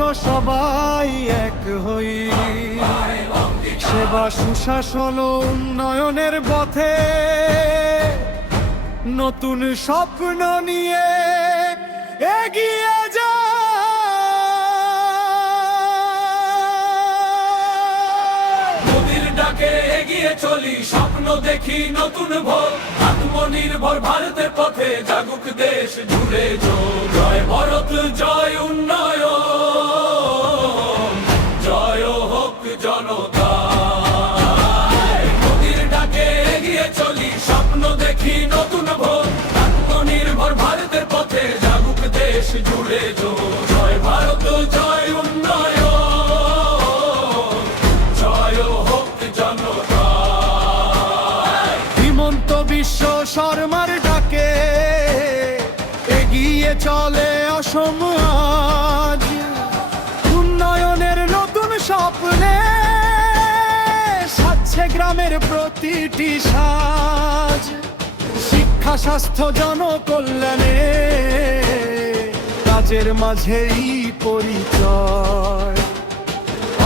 এসো সবাই এক হই, সেবা সুশাসন ও উন্নয়নের পথে নতুন স্বপ্ন নিয়ে এগিয়ে যা। মোদির ডাকে এগিয়ে চলি, স্বপ্ন দেখি নতুন ভোর, আত্মনির্ভর ভারতের পথে জাগুক দেশ জুড়ে জয় ভারত, জয় উন্নয়ন, জয় হোক জনতা। মোদির ডাকে এগিয়ে চলি, স্বপ্ন দেখি নতুন ভোর, আত্মনির্ভর ভারতের পথে জাগুক দেশ জুড়ে জয় ভারত, জয় উন্নয়ন, জয় হোক জনতা। হিমন্ত বিশ্ব শর্মার ডাকে এগিয়ে চলে অসম আজ, উন্নয়নের নতুন স্বপ্নে সাজছে গ্রামের প্রতিটি সাজ। শিক্ষা স্বাস্থ্য জনকল্যাণে কাজের মাঝেই পরিচয়,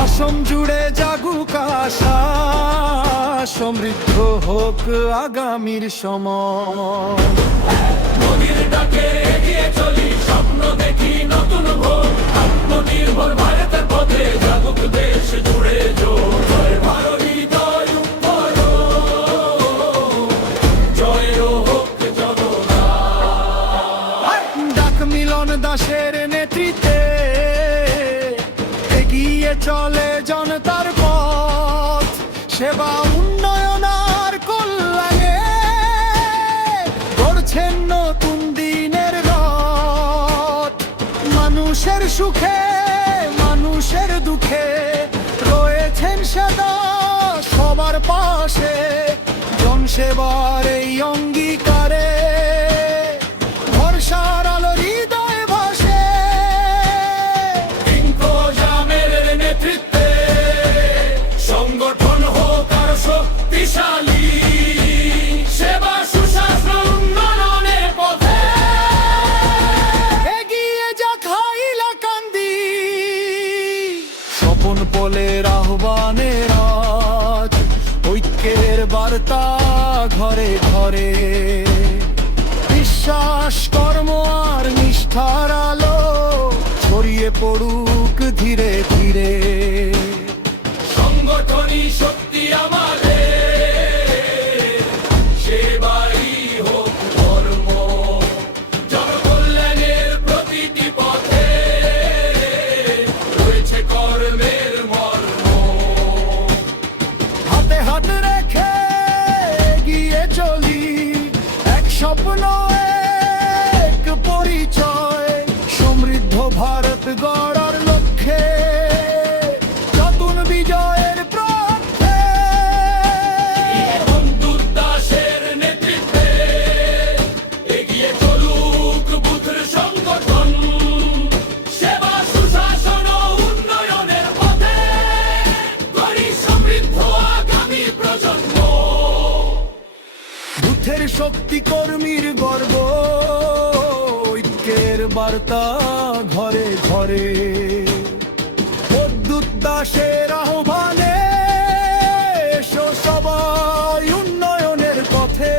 অসম জুড়ে জাগুক আশা, সমৃদ্ধ হোক আগামীর সময়। মোদির ডাকে এগিয়ে চলি, স্বপ্ন দেখি নতুন ভোর, আত্মনির্ভর ভারতের পথে জাগুক দেশ জুড়ে জয় ভারত, জয় উন্নয়ন, জয় হোক জনতা। ডাক মিলন দাসের নেতৃত্বে এগিয়ে চলে জনতার পথ, সেবা উন্নয়ন আর কল্যাণে গড়ছেন নতুন দিনের রথ। মানুষের সুখে মানুষের দুঃখে রয়েছেন সদা সবার পাশে, জনসেবার এই অঙ্গীকারে ভরসার আলো হৃদয় ভাসে। ইনকোজামের নেতৃত্বে সংগঠন হোক আর শক্তিশালী, সেবা সুশাসন উন্নয়নের পথে এগিয়ে যাক হাইলাকান্দি, স্বপন পলের আহ্বানের আজ, ঐক্যের বার্তা ঘরে ঘরে, বিশ্বাস কর্ম আর নিষ্ঠার আলো ছড়িয়ে পড়ুক ধীরে ধীরে। সংগঠনই শক্তি আমাদের, সেবাই হোক ধর্ম, জনকল্যাণের প্রতিটি পথে রয়েছে কর্মের মর্ম। হাতে হাত রেখে এগিয়ে চলি, এক স্বপ্ন এক পরিচয়, সমৃদ্ধ ভারত গড়ার লক্ষ্যে নতুন বিজয়ের পথে। বন্ধুর দাসের নেতৃত্বে এগিয়ে চলুক বুথের সংগঠন, সেবা সুশাসন ও উন্নয়নের পথে গড়ি সমৃদ্ধ আগামী প্রজন্ম। বুথের শক্তি কর্মীর গর্ব, ঐক্যের বার্তা ঘরে ঘরে, বিদ্যুৎ দাসের আহ্বানে এসো সবাই উন্নয়নের পথে।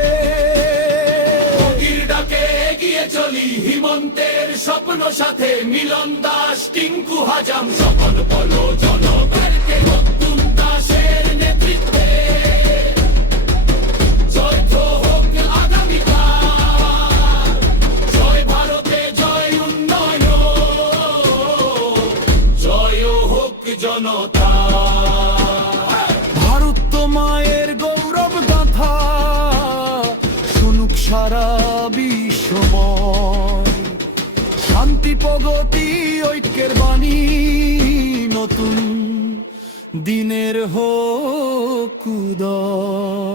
মোদির ডাকে এগিয়ে চলি, হিমন্তের স্বপ্ন সাথে মিলন দাস, টিঙ্কু হাজাম, সকল পলো জনগণকে নতুন দাসের নেতৃত্বে জয় তো হোক আগামীকাল, জয় ভারতে জয় উন্নয়ন, জয় হোক জনতা। ভারত তো মায়ের গৌরব গাথা, শুনুক সারা বিশ্বময়, শান্তি প্রগতি ঐক্যের বাণী, নতুন দিনের হোক উদয়।